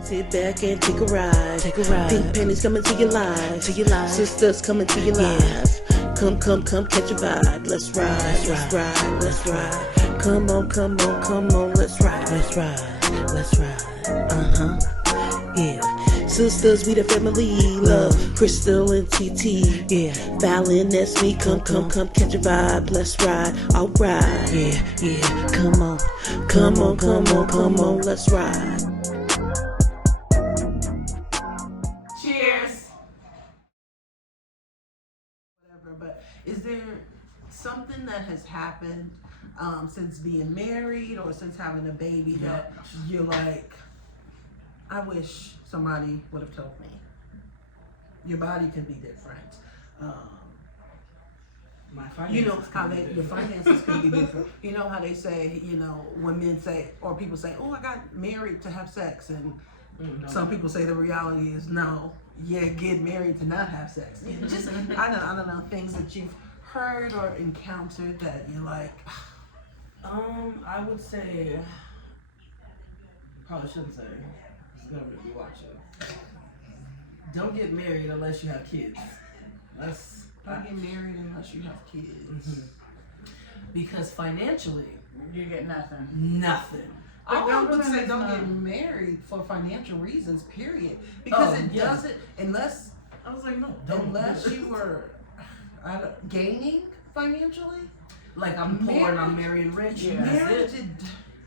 Sit back and take a ride. Pink panties coming to your life. Sisters coming to your life. Come, catch a vibe. Let's ride. Come on, let's ride. Yeah. Sisters, we the family. Love, Crystal and TT. Yeah. Fallon, that's me. Come, catch a vibe. Let's ride. Alright. Yeah. Come on, let's ride. Cheers. Whatever, but is there something that has happened since being married or since having a baby that you're like, I wish somebody would have told me? Your body could be different. My finances, you know how your finances could be different. You know how they say, when men say or people say, "Oh, I got married to have sex," and some people say the reality is no, get married to not have sex. Just I don't know, things that you've heard or encountered that you're like. I would say, probably shouldn't say. It's gonna be watching. Don't get married unless you have kids. Don't get married unless you have kids. Mm-hmm. Because financially, you get nothing. I would say don't get married for financial reasons, period. Because doesn't, unless, I was like, no. Unless you were gaining financially. Like I'm poor and I'm married rich. Yeah. Marriage,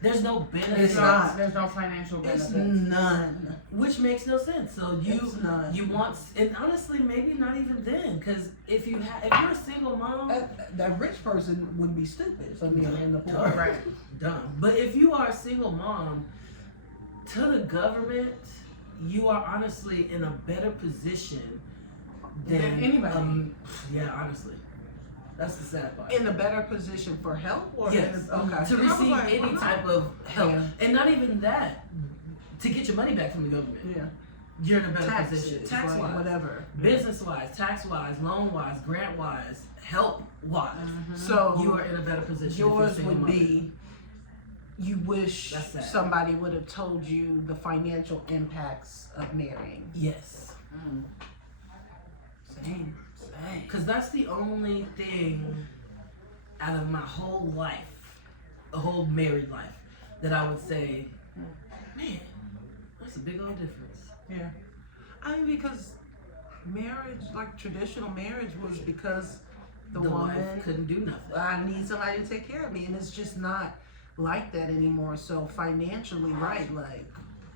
there's no benefit. There's no financial benefit. It's none. Which makes no sense. So you want, and honestly, maybe not even then, because if you're a single mom, that rich person would be stupid for marrying the poor. Right. Dumb. But if you are a single mom, to the government, you are honestly in a better position than anybody. Yeah, honestly. That's the sad part. In a better position for help? Or yes. Okay. To receive any type of help. Yeah. And not even that. To get your money back from the government. Yeah. You're in a better position. Tax-wise. Like whatever. Business-wise, tax-wise, loan-wise, grant-wise, help-wise. Mm-hmm. So you are in a better position. Yours would be, you wish somebody would have told you the financial impacts of marrying. Yes. Same. Because that's the only thing out of my whole life, a whole married life, that I would say, man, that's a big old difference. Yeah. I mean, because marriage, like traditional marriage, was because the woman wife couldn't do nothing. I need somebody to take care of me, and it's just not like that anymore. So financially, right, like,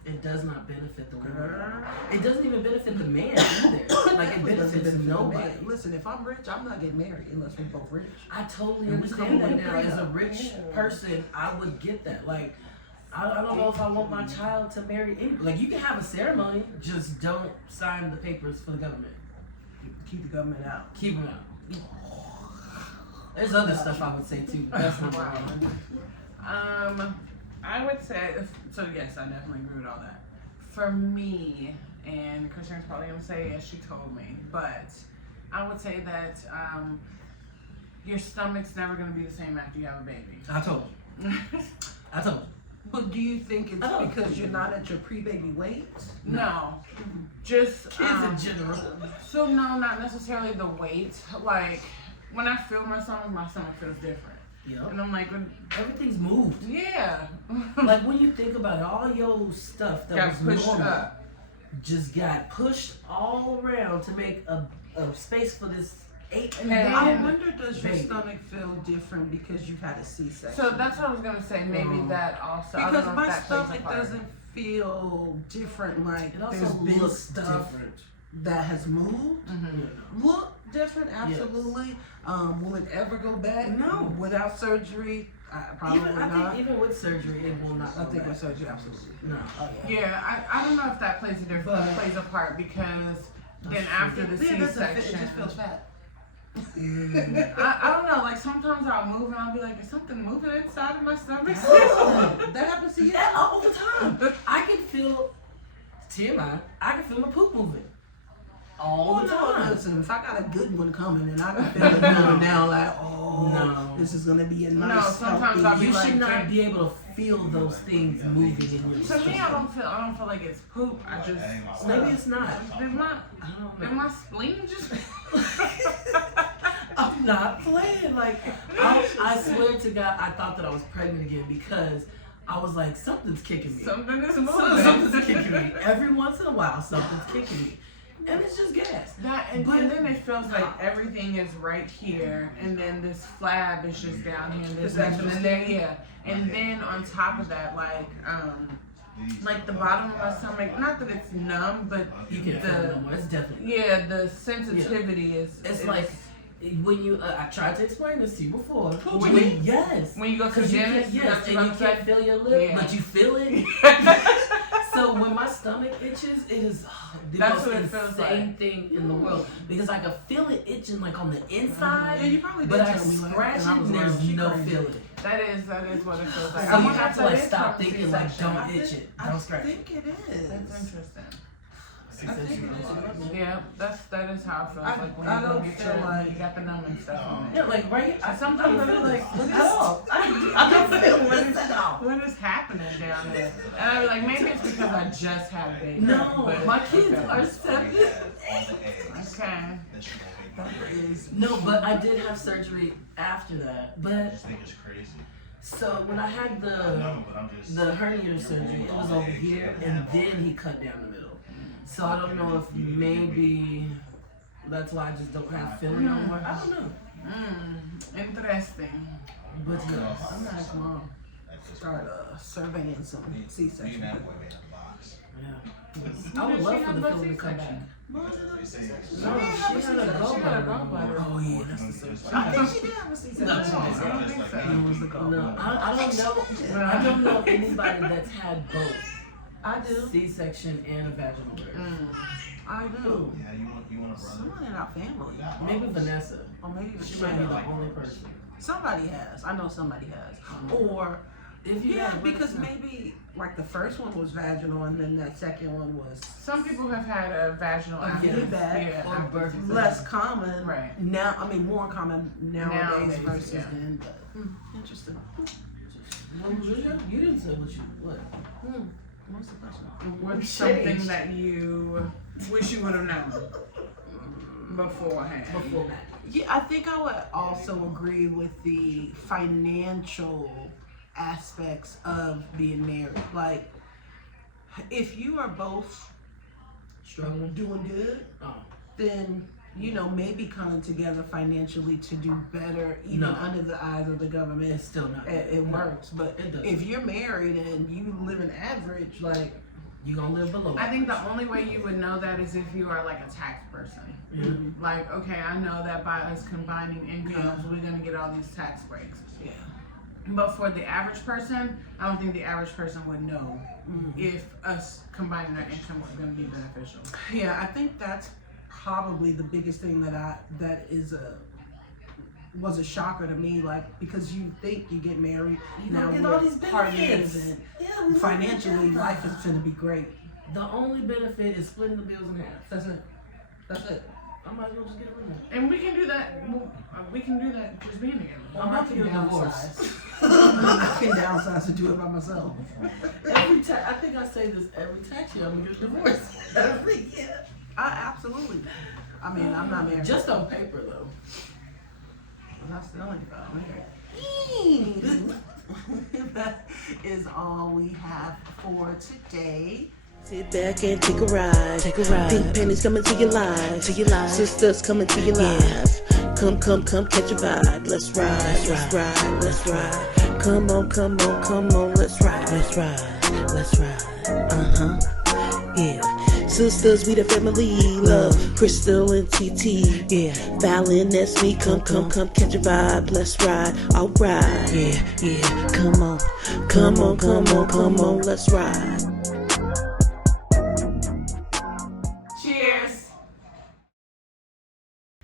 it does not benefit the woman. It doesn't even benefit the man either. Like, it benefits nobody. Listen, if I'm rich, I'm not getting married unless we're both rich. I totally understand that now. As a rich person, I would get that. Like, I don't know if I want my child to marry anybody. Like, you can have a ceremony, just don't sign the papers for the government. Keep the government out. Keep them out. There's other stuff I would say too. That's not right. I would say, so yes, I definitely agree with all that. For me, and Christian's probably going to say, as she told me, but I would say that your stomach's never going to be the same after you have a baby. I told you. But do you think it's because you're not at your pre-baby weight? No. Just kids in general. So no, not necessarily the weight. Like, when I feel my stomach feels different. Yep. And I'm like, everything's moved. Yeah. Like, when you think about it, all your stuff that got was pushed normal up. just got pushed all around to make a space for this 8 pound. I wonder, does your stomach feel different because you've had a C-section? So that's what I was gonna say. Maybe that also. Because my stomach doesn't feel different. Like, there's been stuff that has moved. Mm-hmm. Look different, absolutely. Yes. Will it ever go back? No. Without surgery, probably not. I think even with surgery, it will not. I think with surgery, absolutely. No. Yeah, I don't know if that plays a part because then after the C-section, it just feels fat. I don't know. Like, sometimes I'll move and I'll be like, is something moving inside of my stomach? That happens to you all the time. I can feel TMI. I can feel my poop moving. all the time. Listen, if I got a good one coming and I can feel it moving now, like, oh, this is gonna be a nice. No, sometimes I'll be You like, should not be able to feel those things moving in your to system. me, I don't feel like it's poop. I just Maybe it's not. did my spleen just? I'm not playing. Like, I swear to God, I thought that I was pregnant again because I was like, something's kicking me. Something is moving. Something's kicking me. Every once in a while, something's kicking me. And it's just gas. And then it feels like everything is right here, and then this flab is just down here, and this section, and then and then on top of that, like the bottom of my stomach, not that it's numb, but You can't feel it no more. It's definitely. the sensitivity is. It's like when you. I tried to explain this to you before. When you go to the gym, and you can't feel your lip, but you feel it. So when my stomach itches, it is the That's most what it feels insane like. thing in the world because I can feel it itching like on the inside. Yeah, you probably did but I tell me, scratch it and I was and there's like, no she feeling. That is what it feels like. So you have to like stop thinking like, C-section. don't itch it, don't scratch I it. think it is. That's interesting. C-section. Yeah, that is how it feels like when I you don't get feel like- you got the numbing stuff on it. Yeah, like right. Sometimes I feel like, look at all. I don't feel this at all. What is happening down there? And I'm like, maybe it's because I just had baby. No, but my kids are 7. Okay. No, but I did have surgery after that. But I think it's crazy. so when I had No, but I'm just. the hernia surgery, it was over here, and then he cut down the middle. So I don't know if maybe that's why I just don't have feeling no more. I don't know. Interesting. But no, I'm not his mom. Start surveying some C-section. yeah. I would love for the film to come back. No, she had a gallbladder. Oh yeah, that's the surgery. I think she did have a C-section. No, I don't think so. It was the gallbladder. No, I don't know. I don't know anybody that's had both I do. C-section and a vaginal birth. I do. Yeah, you want a brother? Someone in our family. Maybe Vanessa. Or maybe She might be the only person. somebody has. I know somebody has. Or If you yeah, have, because maybe like the first one was vaginal and then that second one was Some people have had a vaginal after. feedback Yeah, or after birth C-section. less common. Right. Now, I mean more common nowadays versus yeah. then. But interesting. You didn't say what? What's the question? What's something that you wish you would have known beforehand? Before that. Yeah, I think I would also agree with the financial aspects of being married. Like, if you are both Struggling. doing good, Oh. then you know maybe coming together financially to do better, even No. under the eyes of the government. It's still not. It No. works, but It doesn't. if you're married and you live an average, like You gonna live below. I think the only way you would know that is if you are like a tax person. Mm-hmm. Like, okay, I know that by us combining incomes, we're gonna get all these tax breaks. yeah, But for the average person, I don't think the average person would know if us combining our incomes is gonna be beneficial. yeah, I think that's probably the biggest thing that was a shocker to me, like because you think you get married You now gonna get we're all these partners benefits. and Yeah, we financially life is gonna be great. The only benefit is splitting the bills in half. That's it. That's it. I might as well just get rid of it. And we can do that. We can do that just being together. I'm not getting divorced. I can downsize to do it by myself. I think I say this every tax year. I'm gonna get divorced. Every year. Absolutely. I mean, I'm not married. Just on paper though. Not stealing about That is all we have for today. Sit back and take a ride. Pink pennies coming to your life. Sisters coming to your life. Come, catch a vibe. Let's ride. Come on, let's ride. Yeah. Sisters, we the family, love, Crystal and TT, yeah, Fallon, that's me, come, catch a vibe, let's ride, alright, yeah, come on, let's ride.